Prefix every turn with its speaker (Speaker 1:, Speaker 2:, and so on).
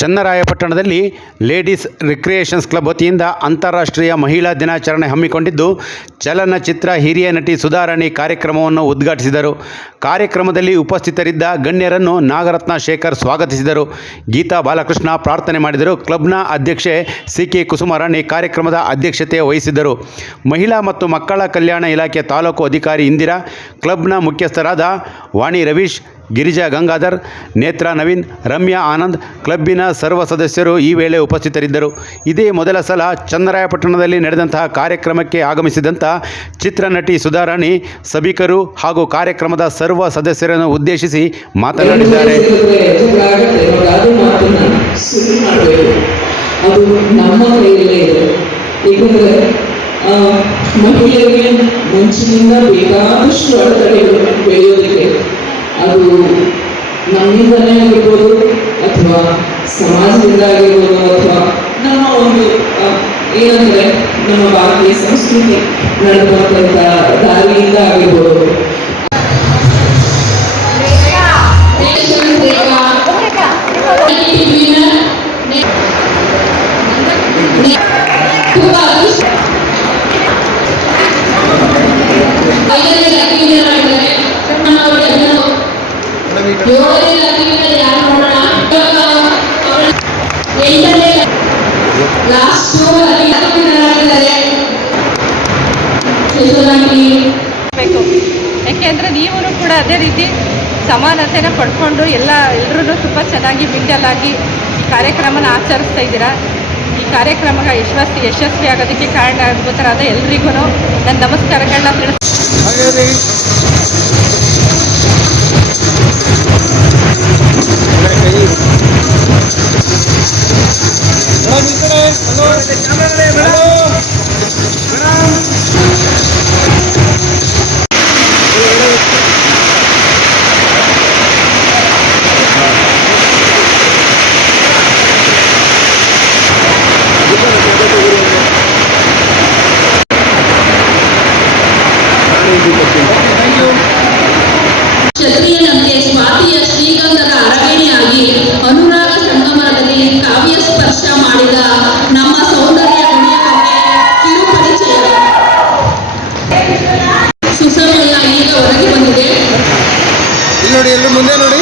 Speaker 1: ಚನ್ನರಾಯಪಟ್ಟಣದಲ್ಲಿ ladies recreations club ವತಿಯಿಂದ ಅಂತಾರಾಷ್ಟ್ರೀಯ ಮಹಿಳಾ ದಿನಾಚರಣೆ ಹಮ್ಮಿಕೊಂಡಿದ್ದು, ಚಲನಚಿತ್ರ ಹಿರಿಯ ನಟಿ ಸುಧಾರಾಣಿ ಕಾರ್ಯಕ್ರಮವನ್ನು ಉದ್ಘಾಟಿಸಿದರು. ಕಾರ್ಯಕ್ರಮದಲ್ಲಿ ಉಪಸ್ಥಿತರಿದ್ದ ಗಣ್ಯರನ್ನು ನಾಗರತ್ನ ಶೇಖರ್ ಸ್ವಾಗತಿಸಿದರು. ಗೀತಾ ಬಾಲಕೃಷ್ಣ ಪ್ರಾರ್ಥನೆ ಮಾಡಿದರು. ಕ್ಲಬ್ನ ಅಧ್ಯಕ್ಷೆ ಸಿ ಕೆ ಕುಸುಮಾರಾಣಿ ಕಾರ್ಯಕ್ರಮದ ಅಧ್ಯಕ್ಷತೆ ವಹಿಸಿದರು ಮಹಿಳಾ ಮತ್ತು ಮಕ್ಕಳ ಕಲ್ಯಾಣ ಇಲಾಖೆ ತಾಲೂಕು ಅಧಿಕಾರಿ ಇಂದಿರಾ, ಕ್ಲಬ್ನ ಮುಖ್ಯಸ್ಥರಾದ ವಾಣಿ ರವೀಶ್ ಗಿರಿಜಾ ಗಂಗಾಧರ್, ನೇತ್ರ ನವೀನ್, ರಮ್ಯಾ ಆನಂದ್, ಕ್ಲಬ್ಬಿನ ಸರ್ವ ಸದಸ್ಯರು ಈ ವೇಳೆ ಉಪಸ್ಥಿತರಿದ್ದರು. ಇದೇ ಮೊದಲ ಸಲ ಚಂದ್ರಾಯಪಟ್ಟಣದಲ್ಲಿ ನಡೆದಂತಹ ಕಾರ್ಯಕ್ರಮಕ್ಕೆ ಆಗಮಿಸಿದಂಥ ಚಿತ್ರನಟಿ ಸುಧಾರಾಣಿ, ಸಭಿಕರು ಹಾಗೂ ಕಾರ್ಯಕ್ರಮದ ಸರ್ವ ಸದಸ್ಯರನ್ನು ಉದ್ದೇಶಿಸಿ ಮಾತನಾಡಿದ್ದಾರೆ.
Speaker 2: ಮಹಿಳೆಯರಿಗೆ ಮುಂಚಿನಿಂದ ಬೇಕಾದಷ್ಟು ಅಡೆತಡೆಗಳು ಬೆಳೆಯೋದಕ್ಕೆ ಅದು ನಮ್ಮಿಂದಲೇ ಆಗಿರ್ಬೋದು ಅಥವಾ ಸಮಾಜದಿಂದ ಆಗಿರ್ಬೋದು ಅಥವಾ ನಮ್ಮ ಒಂದು ಏನಂದ್ರೆ ನಮ್ಮ ಭಾರತೀಯ ಸಂಸ್ಕೃತಿ ನಡೆದಂತ ದಾರಿಯಿಂದ ಆಗಿರ್ಬೋದು.
Speaker 3: ಯಾಕೆಂದರೆ ನೀವು ಕೂಡ ಅದೇ ರೀತಿ ಸಮಾನತೆನ ಪಡ್ಕೊಂಡು ಎಲ್ಲ ಎಲ್ಲರೂ ತುಂಬ ಚೆನ್ನಾಗಿ ಮಿಂಗಲ್ ಆಗಿ ಈ ಕಾರ್ಯಕ್ರಮನ ಆಚರಿಸ್ತಾ ಇದ್ದೀರಾ? ಈ ಕಾರ್ಯಕ್ರಮ ಯಶಸ್ವಿ ಯಶಸ್ವಿ ಆಗೋದಕ್ಕೆ ಕಾರಣ ಆಗ್ಬೋದಾದ ಎಲ್ರಿಗೂ ನನ್ನ ನಮಸ್ಕಾರಗಳನ್ನ ತಿಳಿಸ್
Speaker 4: ಶ್ರೀಗಂಧದ ಅರವೇಣಿ ಆಗಿ ಅನುರಾಗ ಸಂಗಮದಲ್ಲಿ ಕಾವ್ಯ ಸ್ಪರ್ಶ ಮಾಡಿದ ನಮ್ಮ
Speaker 5: ಇಲ್ಲಿ ನೋಡಿ ಎಲ್ಲಿ ಮುಂದೆ ನೋಡಿ ನೋಡಿ.